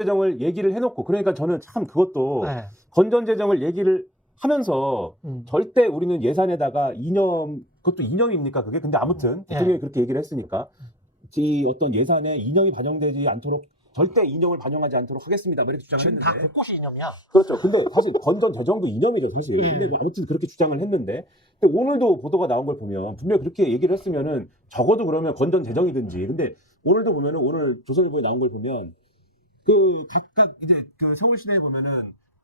재정을 얘기를 해놓고 그러니까 저는 참 그것도 네. 건전 재정을 얘기를 하면서 절대 우리는 예산에다가 이념 그것도 이념입니까 그게? 근데 아무튼 대통령이 그렇게 얘기를 했으니까 이 어떤 예산에 이념이 반영되지 않도록 절대 이념을 반영하지 않도록 하겠습니다. 뭐 이렇게 주장을 지금 했는데 다 곳곳이 이념이야. 그렇죠. 근데 사실 건전 재정도 이념이죠 사실. 근데 뭐 아무튼 그렇게 주장을 했는데 근데 오늘도 보도가 나온 걸 보면 분명히 그렇게 얘기를 했으면은 적어도 그러면 건전 재정이든지 근데 오늘도 보면은 오늘 조선일보에 나온 걸 보면 그 각각 이제 그 서울 시내에 보면은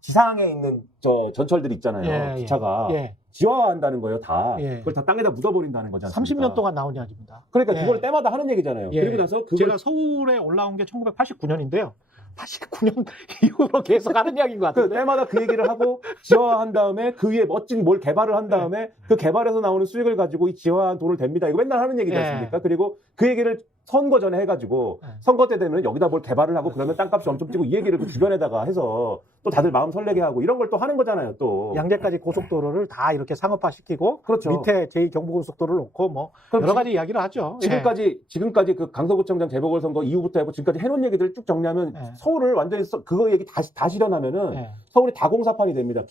지상에 있는 저 전철들이 있잖아요. 기차가 지화한다는 거예요, 다. 그걸 다 땅에다 묻어버린다는 거지 않습니까? 30년 동안 나온 이야기입니다. 그러니까 그걸 때마다 하는 얘기잖아요. 그리고 나서 그걸 제가 서울에 올라온 게 1989년인데요. 89년 이후로 계속 하는 이야기인 것 같아요. 때마다 그 얘기를 하고 지화한 다음에 그 위에 멋진 뭘 개발을 한 다음에 그 개발에서 나오는 수익을 가지고 이 지화한 돈을 댑니다. 이거 맨날 하는 얘기지 않습니까? 그리고 그 얘기를 선거 전에 해가지고 선거 때 되면 여기다 뭘 개발을 하고 그러면 땅값이 엄청 뛰고 이 얘기를 그 주변에다가 해서 또 다들 마음 설레게 하고 이런 걸 또 하는 거잖아요. 또 양재까지 고속도로를 다 이렇게 상업화시키고 그렇죠. 밑에 제2경부고속도로를 놓고 뭐 여러 가지 이야기를 하죠. 지금까지 그 강서구청장 재보궐선거 이후부터 해고 지금까지 해놓은 얘기들을 쭉 정리하면 서울을 완전히 그거 얘기 다 실현하면은 서울이 다 공사판이 됩니다.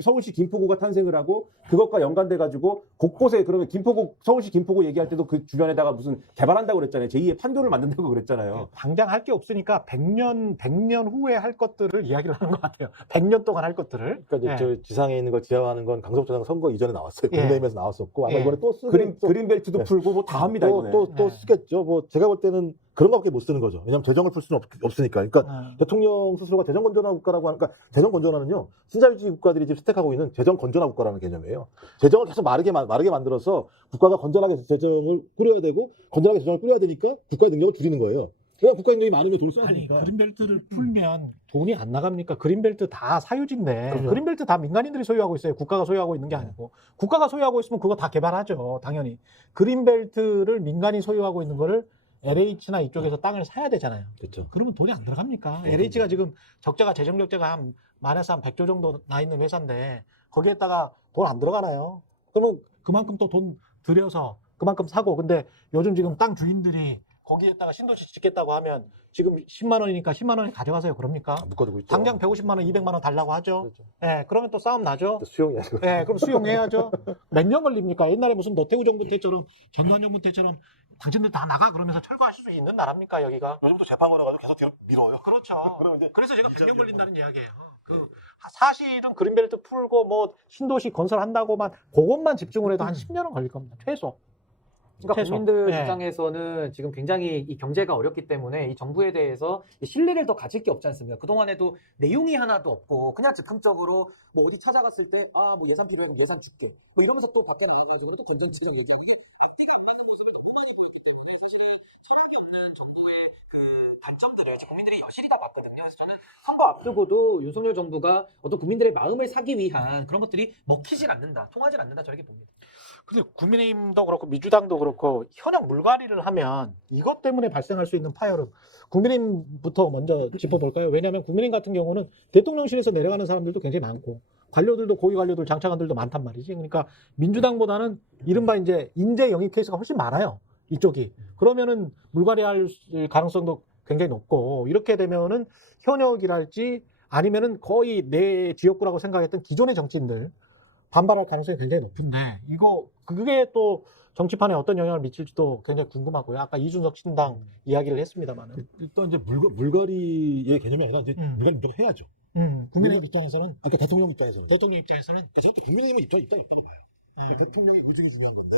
서울시 김포구가 탄생을 하고 그것과 연관돼 가지고 곳곳에 그러면 서울시 김포구 얘기할 때도 그 주변에다가 무슨 개발한다고 그랬잖아요. 제2의 판교를 만든다고 그랬잖아요. 당장 할 게 없으니까 100년 후에 할 것들을 이야기를 하는 것 같아요. 100년 동안 할 것들을. 그러니까 저 지상에 있는 걸 지하화하는 건 강서구청장 선거 이전에 나왔어요. 국내임에서 나왔었고 아마 이번에 또 그린벨트도 풀고 뭐 다 합니다. 또 쓰겠죠. 뭐 제가 볼 때는 그런 거밖에 못 쓰는 거죠. 왜냐하면 재정을 풀 수는 없으니까. 그러니까 대통령 스스로가 재정 건전한 국가라고 하니까 재정 건전화는요. 신자유주의 국가들이 지금 채택하고 있는 재정 건전화 국가라는 개념이에요. 재정을 계속 마르게 만들어서 국가가 건전하게 재정을 꾸려야 되고 건전하게 재정을 꾸려야 되니까 국가의 능력을 줄이는 거예요. 그냥 국가 능력이 많으면 돈을 써야 되니까. 그린벨트를 풀면 돈이 안 나갑니까? 그린벨트 다 사유지인데 그럼요. 그린벨트 다 민간인들이 소유하고 있어요. 국가가 소유하고 있는 게 아니고. 국가가 소유하고 있으면 그거 다 개발하죠. 당연히. 그린벨트를 민간이 소유하고 있는 거를 LH나 이쪽에서 땅을 사야 되잖아요. 그렇죠. 그러면 돈이 안 들어갑니까? LH가 지금 재정 적자가 한 많아서 한 100조 정도 나 있는 회사인데 거기에다가 돈 안 들어가나요? 그러면 그만큼 또 돈 들여서 그만큼 사고 근데 요즘 지금 땅 주인들이 거기에다가 신도시 짓겠다고 하면 지금 10만 원이니까 10만 원에 가져가세요. 그럽니까? 묶어두고 있죠. 당장 150만 원, 200만 원 달라고 하죠. 그렇죠. 예, 그러면 또 싸움 나죠. 수용해야죠. 예, 그럼 수용해야죠. 몇 년 걸립니까? 옛날에 무슨 노태우 정부 때처럼 전두환 정부 때처럼 당신들 다 나가 그러면서 철거하실 수 있는 나라입니까 여기가? 요즘도 재판 걸어가지고 계속 뒤로 밀어요. 그렇죠. 그럼 이제 그래서 제가 100년 걸린다는 이야기예요. 사실은 그린벨트 풀고 뭐 신도시 건설한다고만 그것만 집중을 해도 한 10년은 걸릴 겁니다. 최소. 그러니까 국민들 네. 입장에서는 지금 굉장히 이 경제가 어렵기 때문에 이 정부에 대해서 신뢰를 더 가질 게 없지 않습니까? 그동안에도 내용이 하나도 없고 그냥 즉흥적으로 뭐 어디 찾아갔을 때 아 뭐 예산 필요해 그럼 예산 줄게 뭐 이러면서 또 바꿔 나가가지고 또 건전지정 얘기하는 사실 재능이 없는 정부의 그 단점들을 지금 국민들이 여실히 다 봤거든요. 그래서 저는 선거 앞두고도 윤석열 정부가 어떤 국민들의 마음을 사기 위한 그런 것들이 먹히질 않는다, 통하질 않는다 저렇게 봅니다. 근데 국민의힘도 그렇고 민주당도 그렇고 현역 물갈이를 하면 이것 때문에 발생할 수 있는 파열음 국민의힘부터 먼저 짚어볼까요? 왜냐하면 국민의힘 같은 경우는 대통령실에서 내려가는 사람들도 굉장히 많고 관료들도 고위 관료들 장차관들도 많단 말이지. 그러니까 민주당보다는 이른바 이제 인재 영입 케이스가 훨씬 많아요. 이쪽이. 그러면은 물갈이할 가능성도 굉장히 높고 이렇게 되면은 현역이랄지 아니면은 거의 내 지역구라고 생각했던 기존의 정치인들 반발할 가능성이 굉장히 높은데 그게 또 정치판에 어떤 영향을 미칠지도 굉장히 궁금하고요. 아까 이준석 신당 이야기를 했습니다만은 일단 이제 물갈이의 개념이 아니라 이제 물갈이 무조건 해야죠. 국민의힘 입장에서는 그러니까 대통령 입장에서는. 저도 국민의힘은 입장이 봐요. 대통령의 의중이 중요한 건데.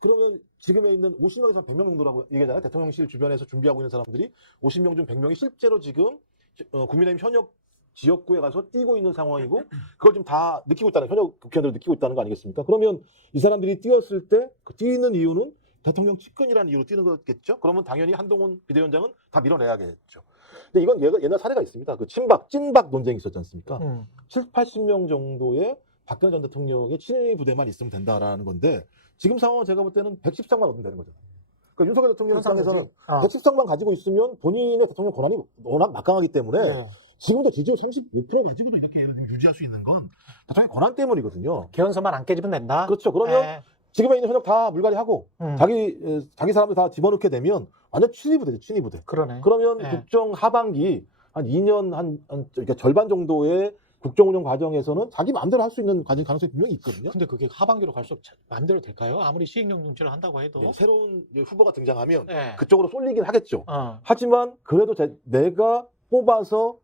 그러면 지금에 있는 50명에서 100명 정도라고 얘기하잖아요. 대통령실 주변에서 준비하고 있는 사람들이 50명 중 100명이 실제로 지금 국민의힘 현역 지역구에 가서 뛰고 있는 상황이고 그걸 지금 다 느끼고 있다는 현역 국회의원들 느끼고 있다는 거 아니겠습니까? 그러면 이 사람들이 뛰었을 때 그 뛰는 이유는 대통령 측근이라는 이유로 뛰는 거겠죠? 그러면 당연히 한동훈 비대위원장은 다 밀어내야겠죠. 근데 이건 옛날 사례가 있습니다. 그 찐박 논쟁이 있었지 않습니까? 80명 정도의 박근혜 전 대통령의 친위 부대만 있으면 된다라는 건데 지금 상황은 제가 볼 때는 110석만 얻으면 되는 거잖아요. 그러니까 윤석열 대통령 입장에서는 110석만 가지고 있으면 본인의 대통령 권한이 워낙 막강하기 때문에 지금도 지지율 35% 가지고도 이렇게 유지할 수 있는 건 대통령 권한 때문이거든요. 개헌서만 안 깨지면 된다. 그렇죠. 그러면 지금에 있는 현역 다 물갈이하고 자기 사람들 다 집어넣게 되면 완전 친위부대죠, 친위부대. 그러네. 그러면 예. 국정 하반기 한 2년 그러니까 절반 정도의 국정 운영 과정에서는 자기 마음대로 할 수 있는 가능성이 분명히 있거든요. 근데 그게 하반기로 갈수록 마음대로 될까요? 아무리 시행령 정치를 한다고 해도. 네, 새로운 이제 후보가 등장하면 예. 그쪽으로 쏠리긴 하겠죠. 어. 하지만 그래도 내가 뽑아서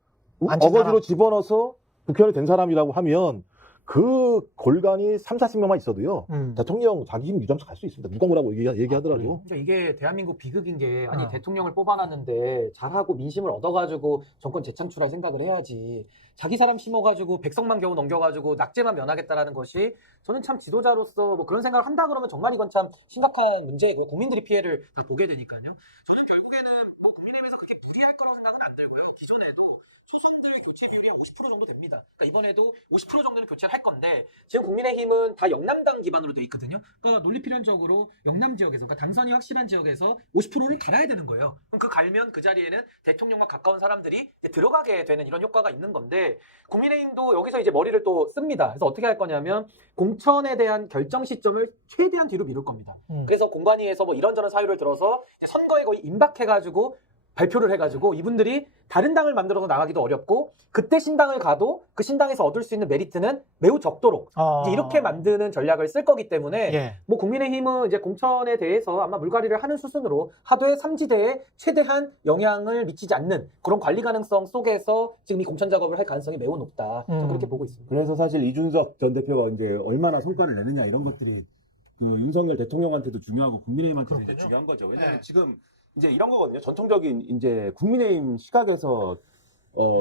앉힌 어거지로 사람. 집어넣어서 국회의원이 된 사람이라고 하면 그 골간이 3, 40명만 있어도요. 대통령 자기 힘 유지하면서 갈 수 있습니다. 누가 뭐라고 얘기하더라도. 그러니까 이게 대한민국 비극인 게 아니 어. 대통령을 뽑아놨는데 잘하고 민심을 얻어가지고 정권 재창출할 생각을 해야지 자기 사람 심어가지고 백성만 겨우 넘겨가지고 낙제만 면하겠다라는 것이 저는 참 지도자로서 뭐 그런 생각을 한다 그러면 정말 이건 참 심각한 문제고 국민들이 피해를 다 보게 되니까요. 저는 결국에는 뭐 국민의힘에서 그렇게 무리할 거라고 생각은 안 들고요. 기존에도 초선들 교체 비율이 50% 정도 됩니다. 그러니까 이번에도 50% 정도는 교체를 할 건데 지금 국민의힘은 다 영남당 기반으로 돼 있거든요. 그러니까 논리필연적으로 영남 지역에서 그러니까 당선이 확실한 지역에서 50%를 갈아야 되는 거예요. 그럼 그 갈면 그 자리에는 대통령과 가까운 사람들이 이제 들어가게 되는 이런 효과가 있는 건데 국민의힘도 여기서 이제 머리를 또 씁니다. 그래서 어떻게 할 거냐면 공천에 대한 결정 시점을 최대한 뒤로 미룰 겁니다. 그래서 공관위에서 뭐 이런저런 사유를 들어서 이제 선거에 거의 임박해가지고 발표를 해가지고 이분들이 다른 당을 만들어서 나가기도 어렵고 그때 신당을 가도 그 신당에서 얻을 수 있는 메리트는 매우 적도록 이제 이렇게 만드는 전략을 쓸 거기 때문에 예. 뭐 국민의힘은 이제 공천에 대해서 아마 물갈이를 하는 수순으로 하도의 3지대에 최대한 영향을 미치지 않는 그런 관리 가능성 속에서 지금 이 공천 작업을 할 가능성이 매우 높다. 저는 그렇게 보고 있습니다. 그래서 사실 이준석 전 대표가 이제 얼마나 성과를 내느냐 이런 것들이 그 윤석열 대통령한테도 중요하고 국민의힘한테도 이제 중요한 거죠. 왜냐하면 네. 지금 이제 이런 거거든요. 전통적인 이제 국민의힘 시각에서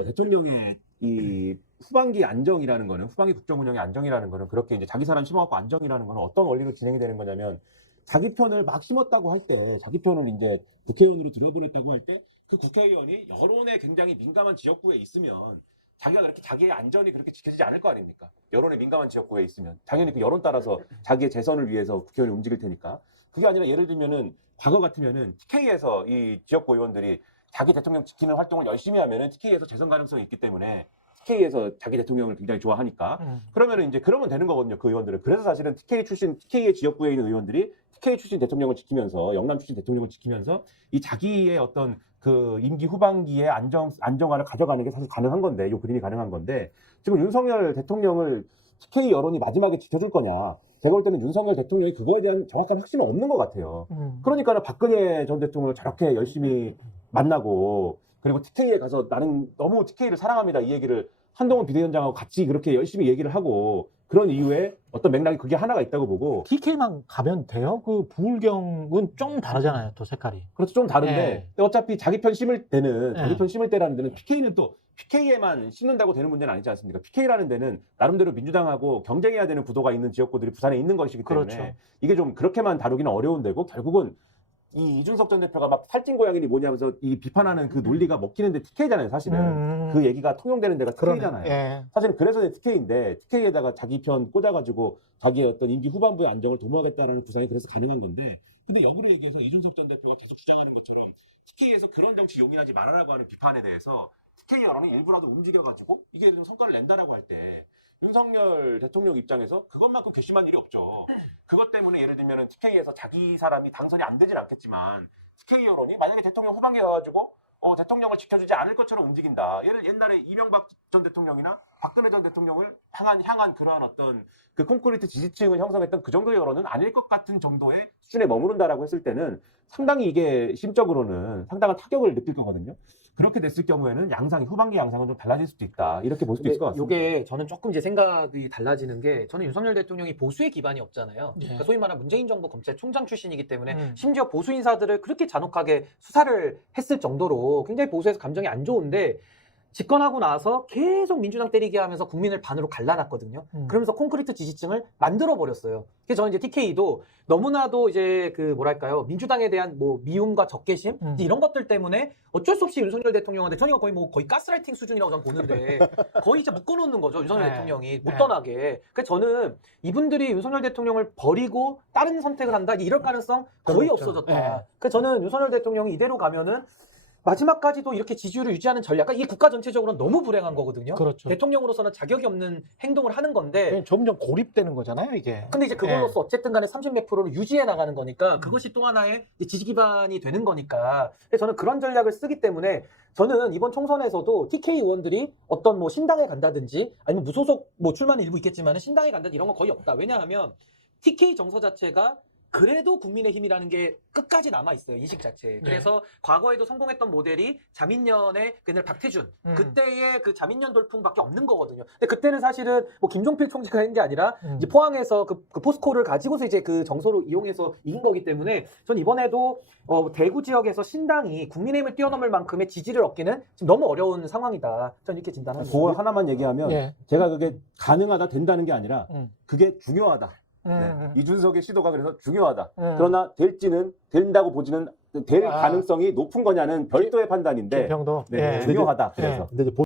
대통령의 이 후반기 안정이라는 거는 후반기 국정 운영의 안정이라는 거는 그렇게 이제 자기 사람 심어갖고 안정이라는 거는 어떤 원리로 진행이 되는 거냐면 자기 편을 막 심었다고 할 때 자기 편을 이제 국회의원으로 들여보냈다고 할 때 그 국회의원이 여론에 굉장히 민감한 지역구에 있으면 자기가 그렇게 자기의 안전이 그렇게 지켜지지 않을 거 아닙니까? 여론에 민감한 지역구에 있으면 당연히 그 여론 따라서 자기의 재선을 위해서 국회의원이 움직일 테니까 그게 아니라 예를 들면은 과거 같으면은 TK에서 이 지역구 의원들이 자기 대통령 지키는 활동을 열심히 하면은 TK에서 재선 가능성이 있기 때문에 TK에서 자기 대통령을 굉장히 좋아하니까 그러면은 이제 그러면 되는 거거든요. 그 의원들은. 그래서 사실은 TK의 지역구에 있는 의원들이 TK 출신 대통령을 지키면서 영남 출신 대통령을 지키면서 이 자기의 어떤 그 임기 후반기에 안정화를 가져가는 게 사실 가능한 건데 이 그림이 가능한 건데 지금 윤석열 대통령을 TK 여론이 마지막에 지켜줄 거냐? 제가 볼 때는 윤석열 대통령이 그거에 대한 정확한 확신은 없는 것 같아요. 그러니까 박근혜 전 대통령을 저렇게 열심히 만나고 그리고 TK에 가서 나는 너무 TK를 사랑합니다 이 얘기를 한동훈 비대위원장하고 같이 그렇게 열심히 얘기를 하고 그런 이유에 어떤 맥락이 그게 하나가 있다고 보고 TK만 가면 돼요? 그 부울경은 좀 다르잖아요, 또 색깔이. 그렇죠. 좀 다른데 네. 근데 어차피 자기 편 심을 때는 네. 자기 편 심을 때라는 데는 PK는 또 PK에만 심는다고 되는 문제는 아니지 않습니까? PK라는 데는 나름대로 민주당하고 경쟁해야 되는 구도가 있는 지역구들이 부산에 있는 것이기 때문에 그렇죠. 이게 좀 그렇게만 다루기는 어려운 데고 결국은 이 이준석 전 대표가 막 살찐 고양이니 뭐냐면서 이 비판하는 그 논리가 먹히는데 TK잖아요, 사실은. 그 얘기가 통용되는 데가 TK잖아요. 예. 사실은 그래서 TK인데 TK에다가 자기 편 꽂아가지고 자기의 어떤 임기 후반부의 안정을 도모하겠다라는 구상이 그래서 가능한 건데 근데 역으로 얘기해서 이준석 전 대표가 계속 주장하는 것처럼 TK에서 그런 정치 용인하지 말아라고 하는 비판에 대해서 TK 여론이 일부라도 움직여가지고 이게 좀 성과를 낸다라고 할 때 윤석열 대통령 입장에서 그것만큼 괘씸한 일이 없죠. 그것 때문에 예를 들면 TK에서 자기 사람이 당선이 안 되진 않겠지만 TK 여론이 만약에 대통령 후반기에 가가지고 대통령을 지켜주지 않을 것처럼 움직인다. 옛날에 이명박 전 대통령이나 박근혜 전 대통령을 향한 그러한 어떤 그 콘크리트 지지층을 형성했던 그 정도의 여론은 아닐 것 같은 정도의 수준에 머무른다라고 했을 때는 상당히 이게 심적으로는 상당한 타격을 느낄 거거든요. 그렇게 됐을 경우에는 후반기 양상은 좀 달라질 수도 있다. 이렇게 볼 수도 있을 것 같습니다. 이게 저는 조금 이제 생각이 달라지는 게 저는 윤석열 대통령이 보수의 기반이 없잖아요. 예. 그러니까 소위 말하는 문재인 정부 검찰총장 출신이기 때문에 심지어 보수 인사들을 그렇게 잔혹하게 수사를 했을 정도로 굉장히 보수에서 감정이 안 좋은데 집권하고 나서 계속 민주당 때리게 하면서 국민을 반으로 갈라놨거든요. 그러면서 콘크리트 지지층을 만들어 버렸어요. 그래서 저는 이제 TK도 너무나도 이제 그 뭐랄까요 민주당에 대한 뭐 미움과 적개심 이런 것들 때문에 어쩔 수 없이 윤석열 대통령한테 저희가 거의 가스라이팅 수준이라고 저는 보는데 거의 이제 묶어놓는 거죠 윤석열 네. 대통령이 못 떠나게. 그래서 저는 이분들이 윤석열 대통령을 버리고 다른 선택을 한다 이럴 가능성 거의 그렇죠. 없어졌다. 네. 그래서 저는 윤석열 대통령이 이대로 가면은 마지막까지도 이렇게 지지율을 유지하는 전략, 이게 국가 전체적으로는 너무 불행한 거거든요. 그렇죠. 대통령으로서는 자격이 없는 행동을 하는 건데, 왜냐면 점점 고립되는 거잖아요, 이게. 근데 이제 그걸로써 어쨌든 간에 30몇 프로를 유지해 나가는 거니까 그것이 또 하나의 이제 지지 기반이 되는 거니까. 근데 저는 그런 전략을 쓰기 때문에 저는 이번 총선에서도 TK 의원들이 어떤 뭐 신당에 간다든지 아니면 무소속 뭐 출마는 일부 있겠지만 신당에 간다든지 이런 건 거의 없다. 왜냐하면 TK 정서 자체가 그래도 국민의힘이라는 게 끝까지 남아있어요. 인식 자체에. 그래서 과거에도 성공했던 모델이 자민련의 그날 박태준. 그때의 그 자민련 돌풍밖에 없는 거거든요. 근데 그때는 사실은 뭐 김종필 총재가 한 게 아니라 이제 포항에서 그 포스코를 가지고서 이제 그 정서로 이용해서 이긴 거기 때문에 전 이번에도 대구 지역에서 신당이 국민의힘을 뛰어넘을 만큼의 지지를 얻기는 지금 너무 어려운 상황이다. 전 이렇게 진단합니다. 그거 하나만 얘기하면 예. 제가 그게 가능하다 된다는 게 아니라 그게 중요하다. 네. 음. 이준석의 시도가 그래서 중요하다. 음. 그러나 된다고 보지는 될 아. 가능성이 높은 거냐는 별도의 판단인데 김평도. 네, 예. 중요하다. 그래서 근데 이제